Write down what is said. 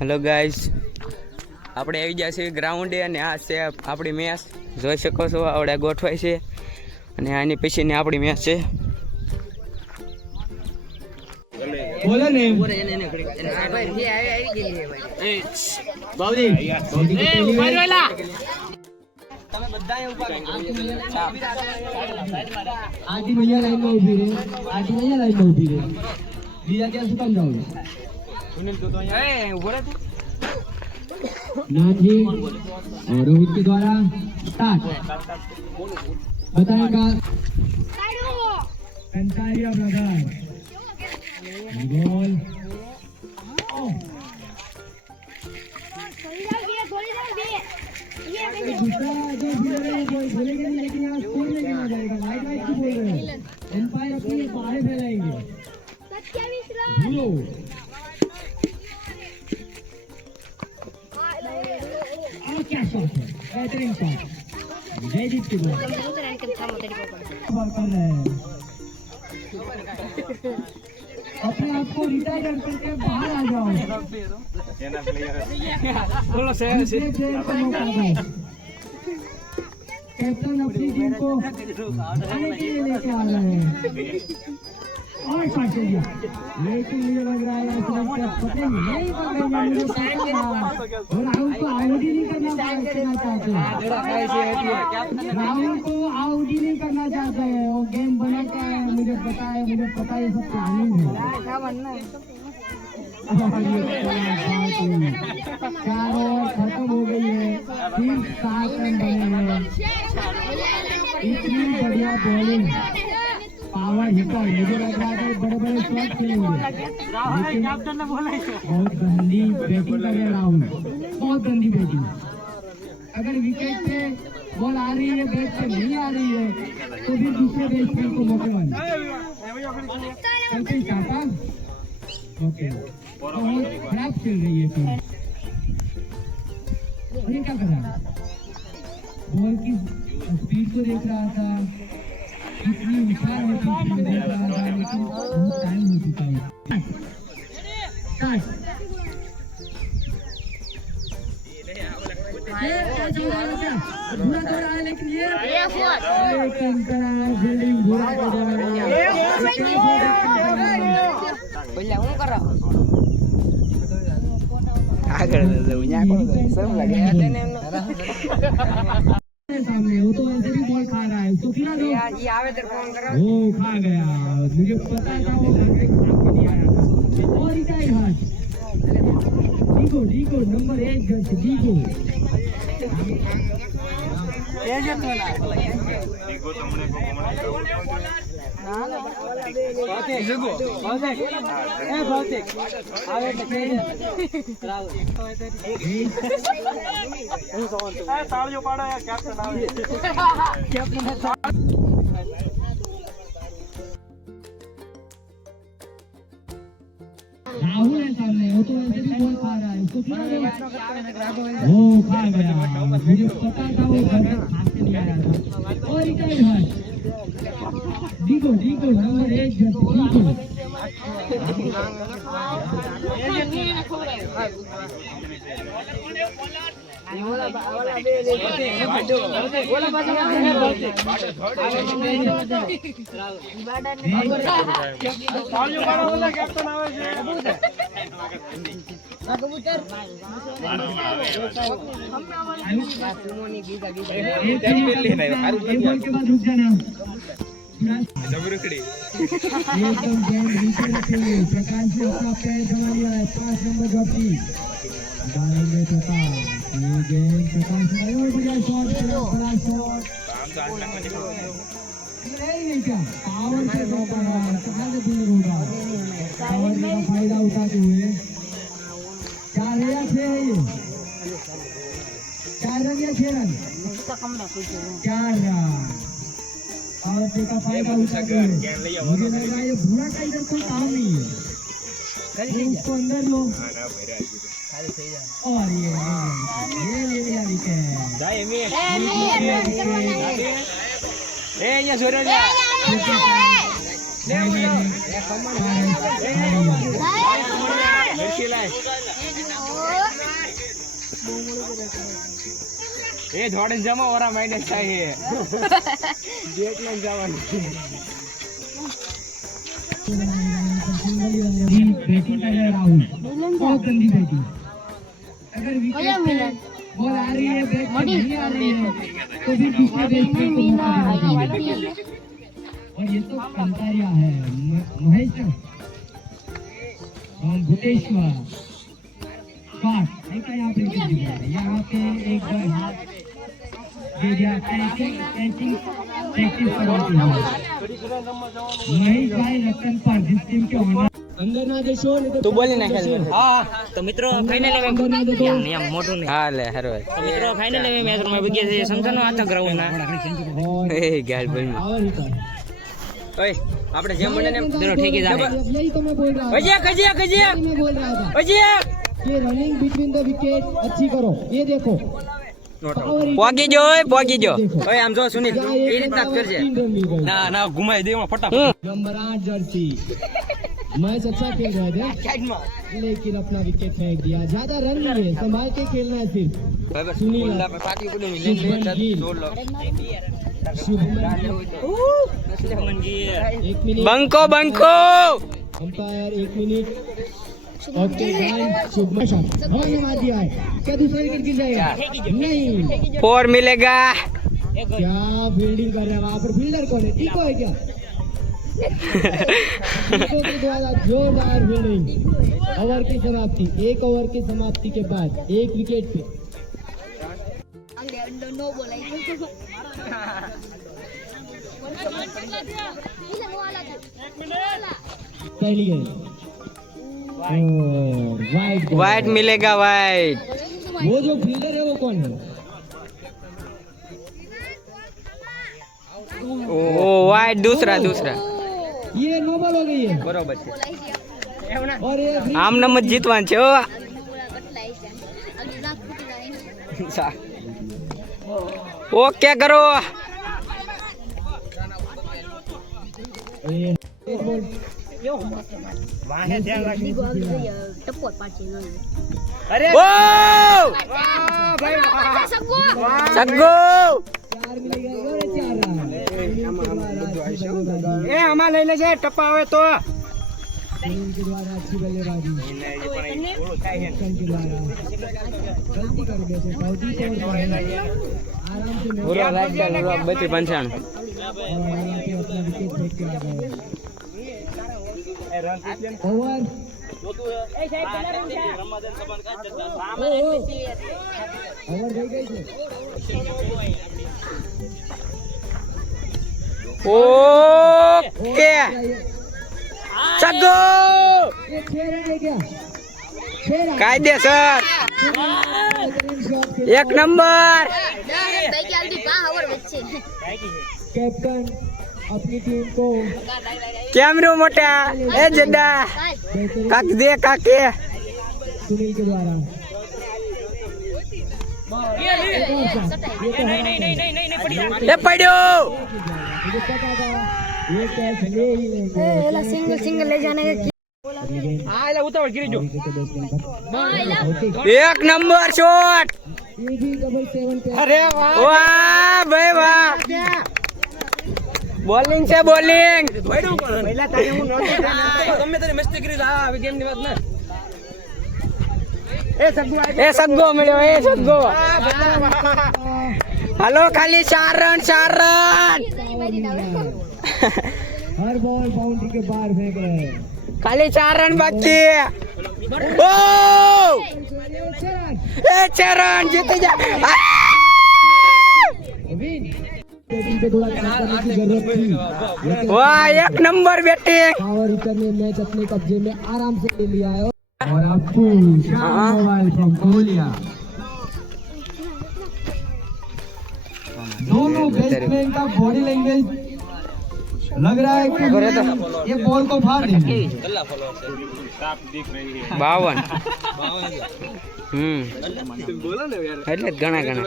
Hello guys, આપણે આવી ગયા છીએ ગ્રાઉન્ડે અને આ છે આપણી મેચ. જોઈ શકો છો આવડે ગોઠવાય છે અને આની પછીની આપણી મેચ છે. બોલો ને બાઉજી ઉભા રહેલા તમે બધાએ ઉભા આજી ભૈયા લાઈનમાં ઊભી રહે આજી ભૈયા લાઈનમાં ઊભી રહે બીજા ક્યાં શું કામ જાવ सुनील तो यहाँ ए उभो रहे नाम जी और रोहित के द्वारा स्टार्ट बताएगा कंटारिया ब्रदर गोल दूसरा जो बोल रहे हैं वो बोलेंगे नहीं लेकिन यहाँ स्कोर नहीं गिना जाएगा वाइड वाइड की बोल रहे हैं एम्पायर अपनी बाहर फैलाएंगे भूलो क्या शॉट है बेहतरीन शॉट जयदीप की बॉल कर रहे हैं अपने आप को रिटायर करके बाहर आ जाओ कैप्टन अपनी टीम को आने के लिए लेके आ रहे हैं और फाइनल लेकिन मुझे लग रहा है पता नहीं और राहुल को आउट ही नहीं करना चाहते राहुल को आउट ही नहीं करना चाहते हैं वो गेम बना क्या है मुझे पता है ये सब प्लानिंग है 4 ओवर खत्म हो गई है 7 रन बने हैं इतनी बढ़िया बॉलिंग पावर हिटर मुझे लग रहा है बड़े बड़े शॉट खेलेंगे लेकिन बहुत गंदी बैटिंग कर रहे राहुल बहुत गंदी बैटिंग अगर विकेट पे बॉल आ रही है बैट पे नहीं आ रही है तो भी दूसरे बैट्समैन को मौके वाले चाहता ओके बहुत खराब खेल रही है टीम और ये क्या कर रहा है बॉल की स्पीड को देख रहा था कितनी विशाल है देख रहा था लेकिन बहुत टाइम हो चुका है बुरा तो रहा है लेकिन ये फील्डिंग बुरा कर रहा है આગળ જવું શરમ લાગે सामने वो तो ऐसे भी बॉल खा रहा है उसको खिला दो ये आवे तेरे फोन करो वो खा गया मुझे पता था वो खा के नहीं आया था और इकाई हाथ डीको नंबर 1 घर से डीको ये जो तो ना डीको तुमने को भौतिक ए भौतिक आवे तो तालियों पाड़ा यार कैप्टन आवे कैप्टन राहुल है सामने वो तो ऐसे भी बॉल खा रहा है उसको खिला दो वो खा गया मुझे पता था वो घर से भाग के नहीं आया था और इकाई हाथ डीको नंबर 1 घर से डीको एकदम गेंद नीचे रखेंगे प्रकाश ने अपना पैर जमा लिया है 5 नंबर जॉकी डालेंगे प्रकाश ये गेंद प्रकाश ने बढ़िया शॉट बड़ा शॉट नहीं क्या पावर से रोका रहा है कहाँ से दूर होगा पावर का फायदा उठाते हुए 4 या 6 है ये 4 रन या 6 रन 4 रन और का फायदा उठाते हुए मुझे लग रहा है ये बुरा का इधर कोई काम नहीं है उसको अंदर लो और ये ले लिया ये जोरो ले એ જોડે જમો ઓરા માઇનસ થાય જેટલા જવાનું बैटिंग कर रहे हैं राहुल बहुत गंदी बैटिंग अगर विकेट पे बॉल आ रही है बैट पे नहीं आ रही है तो फिर दूसरे बैट्समैन को मौका देना चाहिए और ये तो कंटारिया है महेश भुटेश्वर बात एक यहाँ पे विकेट दिख रहा है यहाँ पे एक बार हाथ दे दिया कैचिंग प्रैक्टिस करवाते हैं महेश भाई रतन पर जिस टीम के ओनर अंदर ना देशो તું બોલી નાખેલ હા તો મિત્રો ફાઇનલ अंदर ना देखो નિયમ મોટું નહીં હા લે હરવાય તો મિત્રો ફાઇનલ મેચ માં વિકેટ છે સમજાનો આખા ગ્રાઉન્ડ ના और એ ગાલ બોલ और ही कर ઓય આપણે જેમ બને ને ચલો ઠીક છે જાને यही तो मैं बोल रहा था અજિયા કજિયા કજિયા मैं बोल रहा था અજિયા कि रनिंग बिटवीन द विकेट अच्छी करो ये देखो પોગી જો ઓય પોગી જો ઓય આમ જો સુનિલ એ રીતના જ કરજે ના ના ઘુમાઈ દે ફટાફટ नंबर 8 जर्सी मैच अच्छा खेल रहे थे लेकिन अपना विकेट फेंक दिया ज्यादा रन नहीं है संभाल के खेलना है सिर्फ सुनील પાકી કુડી લે જોર લો शुभमन गिल 1 मिनट બંકો બંકો umpire 1 minute okay guys Shubman shot और ये मार दिया है क्या दूसरा विकेट गिर जाएगा नहीं 4 मिलेगा क्या फील्डिंग कर रहा है वहाँ पर फील्डर कौन है टीको है क्या टीको के द्वारा जोरदार फील्डिंग ओवर की समाप्ति एक ओवर की समाप्ति के बाद एक विकेट पे पहली गेंद वाइट वाइट मिलेगा वाइट वो जो फील्डर है वो कौन है ओ वाइट दूसरा दूसरा ये नो बॉल हो गई है बरोबर છે और ये આમ નંબર જીતવાનું છે હો ઓકે કરો एक बॉल ઓ સગ્ગો चार मिलेगा और चार रन એ આમાં લઈ લેજે ટપ્પા આવે તો सुनील के द्वारा अच्छी बल्लेबाजी कैप्टन के द्वारा गलती कर गए थे बहुत ही तौर पर आराम से मैच પૂરો રાખ ચાલ પૂરો 32 95 और आराम से अपना विकेट फेंक के आ गए ओवर ओवर गई गई थे ઓકે સગ્ગો ये 6 रन है क्या 6 रन કાયદેસર बेहतरीन शॉट खेला એક નંબર कैप्टन अपनी टीम को કેમરો મોટા એ જડા बेहतरीन કાક દે કાકે सुनील के द्वारा एक और शॉट ये तो नहीं नहीं એ પડ્યો मुझे पता था ये कैच ले ही लेंगे सिंगल सिंगल ले जाने का હા એટલે ઉતાવળ કરી જો ओके એક નંબર શોટ ये भी डबल 7 पे અરે વાહ વાહ ભાઈ વાહ બોલિંગ છે બોલિંગ પહેલા તારે હું નહોતો ગમે તારી મસ્તી કરી આ ગેમ ની વાત ના એ સગ્ગો મળ્યો એ સગ્ગો હાલો ખાલી 4 રન 4 રન हर बॉल बाउंड्री के बाहर फेंक रहे हैं ખાલી 4 રન બાકી ઓ એ 4 રન જીતી જા विन बैटिंग पे थोड़ा काम करने की जरूरत थी लेकिन વાહ એક નંબર બેટિંગ पावर हिटर ने मैच अपने कब्जे में आराम से ले लिया है और आपको मोबाइल फ्रॉम कोहलिया दोनों बैट्समैन का बॉडी लैंग्वेज लग रहा है कि ये बॉल को फाड़ देंगे 52 એટલે જ ઘણા ઘણા